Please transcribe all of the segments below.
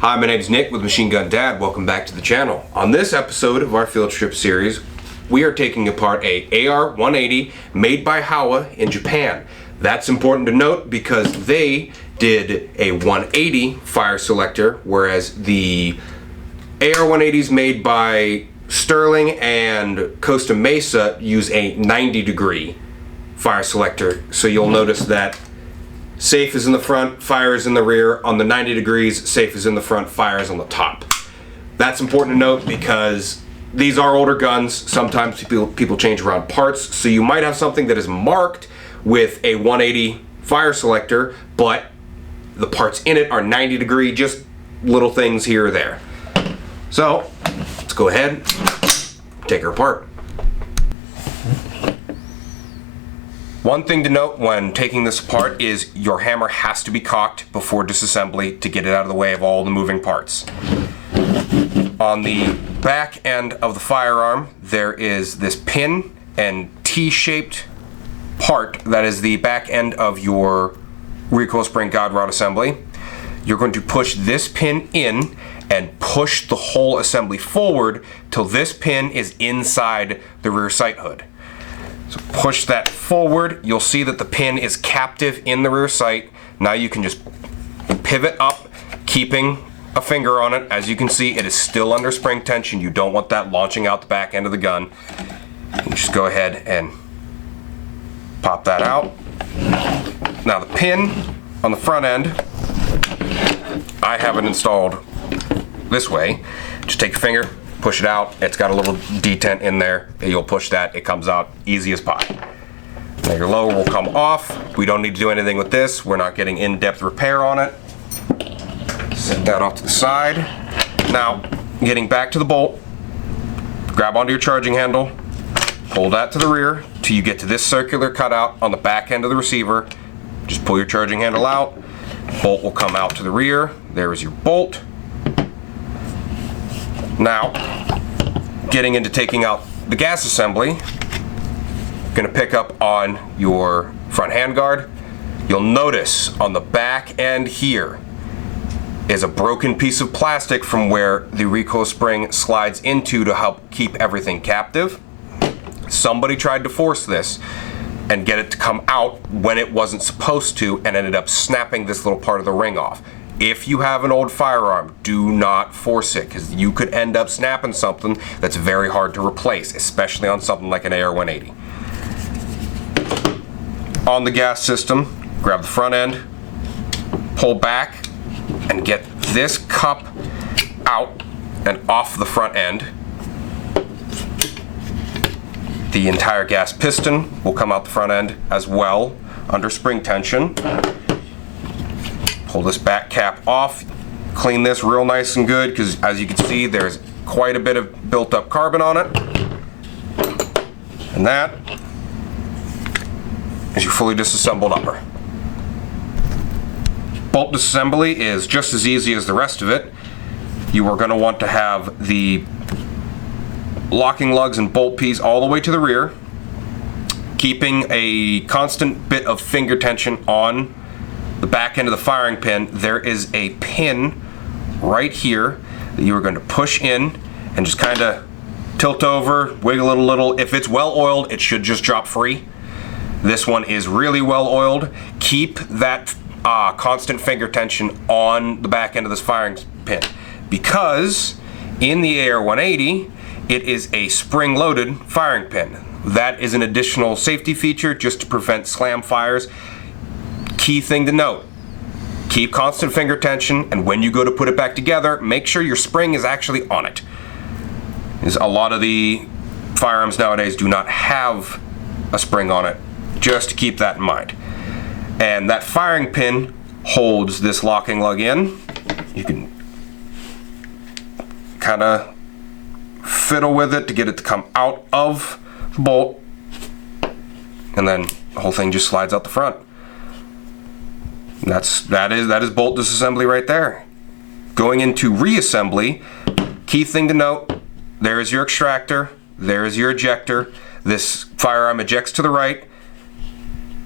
Hi, my name's Nick with Machine Gun Dad. Welcome back to the channel. On this episode of our field trip series, we are taking apart a AR-180 made by Howa in Japan. That's important to note because they did a 180 fire selector, whereas the AR-180s made by Sterling and Costa Mesa use a 90-degree fire selector. So you'll notice that safe is in the front, fire is in the rear. On the 90 degrees, safe is in the front, fire is on the top. That's important to note because these are older guns. Sometimes people change around parts, so you might have something that is marked with a 180 fire selector, but the parts in it are 90 degree, just little things here or there. So let's go ahead, take her apart. One thing to note when taking this apart is your hammer has to be cocked before disassembly to get it out of the way of all the moving parts. On the back end of the firearm, there is this pin and T-shaped part that is the back end of your recoil spring guide rod assembly. You're going to push this pin in and push the whole assembly forward till this pin is inside the rear sight hood. So push that forward. You'll see that the pin is captive in the rear sight. Now you can just pivot up, keeping a finger on it. As you can see, it is still under spring tension. You don't want that launching out the back end of the gun. You just go ahead and pop that out. Now the pin on the front end, I have it installed this way. Just take your finger, push it out. It's got a little detent in there. You'll push that, it comes out easy as pie. Now your lower will come off. We don't need to do anything with this. We're not getting in-depth repair on it. Set that off to the side. Now, getting back to the bolt, grab onto your charging handle, pull that to the rear till you get to this circular cutout on the back end of the receiver. Just pull your charging handle out. Bolt will come out to the rear. There is your bolt. Now, getting into taking out the gas assembly, going to pick up on your front handguard. You'll notice on the back end here is a broken piece of plastic from where the recoil spring slides into to help keep everything captive. Somebody tried to force this and get it to come out when it wasn't supposed to and ended up snapping this little part of the ring off. If you have an old firearm, do not force it because you could end up snapping something that's very hard to replace, especially on something like an AR-180. On the gas system, grab the front end, pull back, and get this cup out and off the front end. The entire gas piston will come out the front end as well under spring tension. Pull this back cap off, clean this real nice and good because as you can see there's quite a bit of built up carbon on it. And that is your fully disassembled upper. Bolt disassembly is just as easy as the rest of it. You are going to want to have the locking lugs and bolt piece all the way to the rear, keeping a constant bit of finger tension on the back end of the firing pin. There is a pin right here that you are going to push in and just kind of tilt over, wiggle it a little. If it's well oiled, it should just drop free. This one is really well oiled. Keep that constant finger tension on the back end of this firing pin because in the AR-180 it is a spring-loaded firing pin. That is an additional safety feature just to prevent slam fires. Key thing to note, keep constant finger tension, and when you go to put it back together, make sure your spring is actually on it. Because a lot of the firearms nowadays do not have a spring on it, just to keep that in mind. And that firing pin holds this locking lug in. You can kind of fiddle with it to get it to come out of the bolt, and then the whole thing just slides out the front. That is bolt disassembly right there. Going into reassembly, key thing to note, there is your extractor, there is your ejector. This firearm ejects to the right,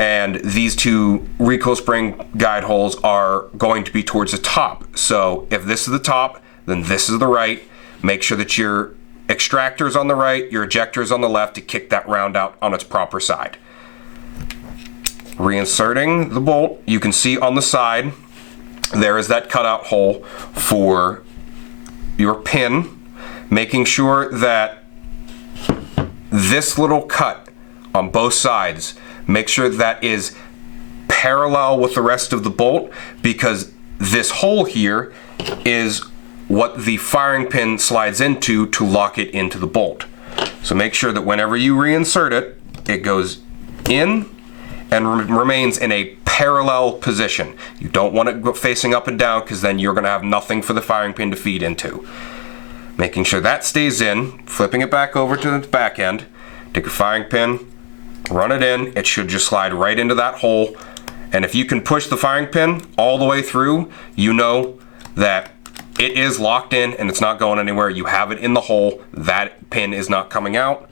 and these two recoil spring guide holes are going to be towards the top. So if this is the top, then this is the right. Make sure that your extractor is on the right, your ejector is on the left to kick that round out on its proper side. Reinserting the bolt, you can see on the side, there is that cutout hole for your pin, making sure that this little cut on both sides, make sure that is parallel with the rest of the bolt, because this hole here is what the firing pin slides into to lock it into the bolt. So make sure that whenever you reinsert it, it goes in and remains in a parallel position. You don't want it facing up and down, because then you're going to have nothing for the firing pin to feed into. Making sure that stays in, flipping it back over to the back end, take your firing pin, run it in, it should just slide right into that hole. And if you can push the firing pin all the way through, you know that it is locked in and it's not going anywhere. You have it in the hole, that pin is not coming out.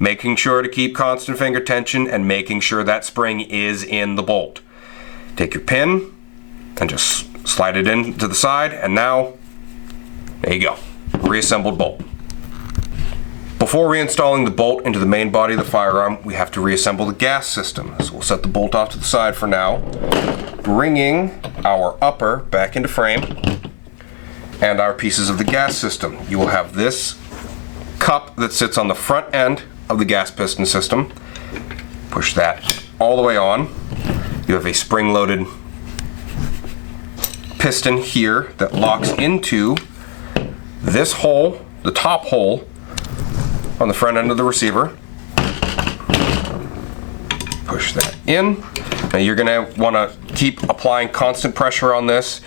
Making sure to keep constant finger tension and making sure that spring is in the bolt. Take your pin and just slide it in to the side, and now, there you go, reassembled bolt. Before reinstalling the bolt into the main body of the firearm, we have to reassemble the gas system. So we'll set the bolt off to the side for now, bringing our upper back into frame and our pieces of the gas system. You will have this cup that sits on the front end of the gas piston system. Push that all the way on. You have a spring-loaded piston here that locks into this hole, the top hole on the front end of the receiver. Push that in. Now you're gonna wanna keep applying constant pressure on this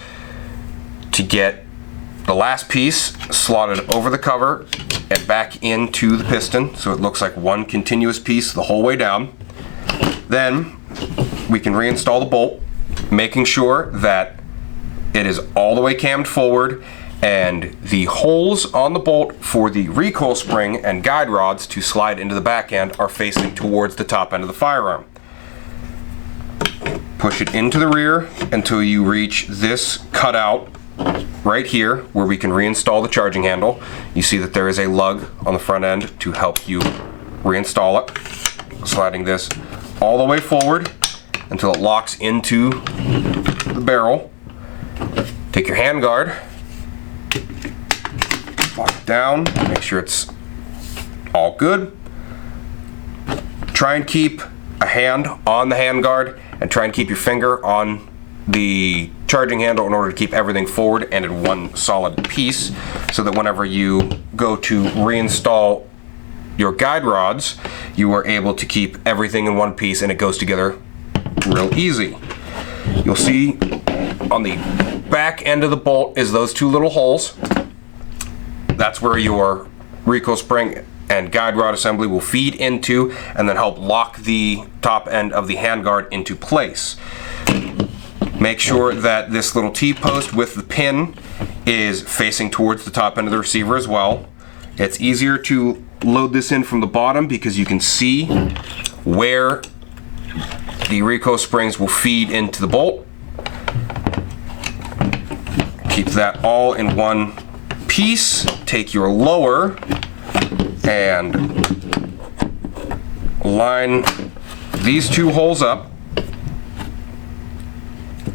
to get the last piece slotted over the cover and back into the piston, so it looks like one continuous piece the whole way down. Then we can reinstall the bolt, making sure that it is all the way cammed forward, and the holes on the bolt for the recoil spring and guide rods to slide into the back end are facing towards the top end of the firearm. Push it into the rear until you reach this cutout right here where we can reinstall the charging handle. You see that there is a lug on the front end to help you reinstall it. Sliding this all the way forward until it locks into the barrel. Take your handguard, lock it down, make sure it's all good. Try and keep a hand on the handguard and try and keep your finger on the charging handle in order to keep everything forward and in one solid piece, so that whenever you go to reinstall your guide rods, you are able to keep everything in one piece and it goes together real easy. You'll see on the back end of the bolt is those two little holes. That's where your recoil spring and guide rod assembly will feed into and then help lock the top end of the handguard into place. Make sure that this little T-post with the pin is facing towards the top end of the receiver as well. It's easier to load this in from the bottom because you can see where the recoil springs will feed into the bolt. Keep that all in one piece. Take your lower and line these two holes up.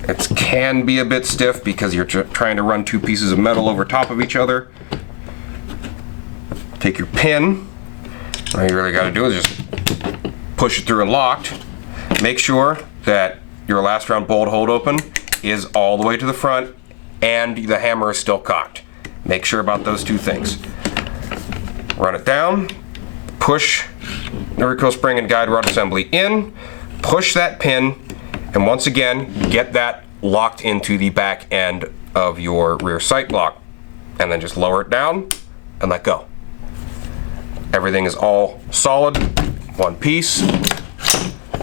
It can be a bit stiff because you're trying to run two pieces of metal over top of each other. Take your pin. All you really got to do is just push it through and locked. Make sure that your last round bolt hold open is all the way to the front and the hammer is still cocked. Make sure about those two things. Run it down, push the recoil spring and guide rod assembly in, push that pin, and once again, get that locked into the back end of your rear sight block. And then just lower it down and let go. Everything is all solid, one piece,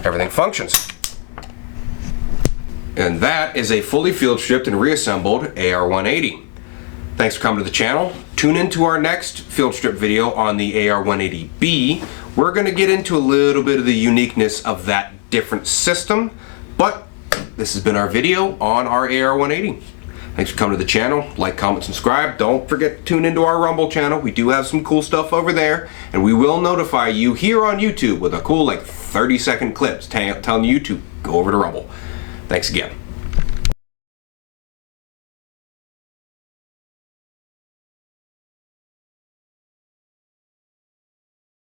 everything functions. And that is a fully field stripped and reassembled AR-180. Thanks for coming to the channel. Tune into our next field strip video on the AR-180B. We're going to get into a little bit of the uniqueness of that different system, but this has been our video on our AR-180. Thanks for coming to the channel. Like, comment, subscribe. Don't forget to tune into our Rumble channel. We do have some cool stuff over there, and we will notify you here on YouTube with a cool, like, 30-second clips telling you to go over to Rumble. Thanks again.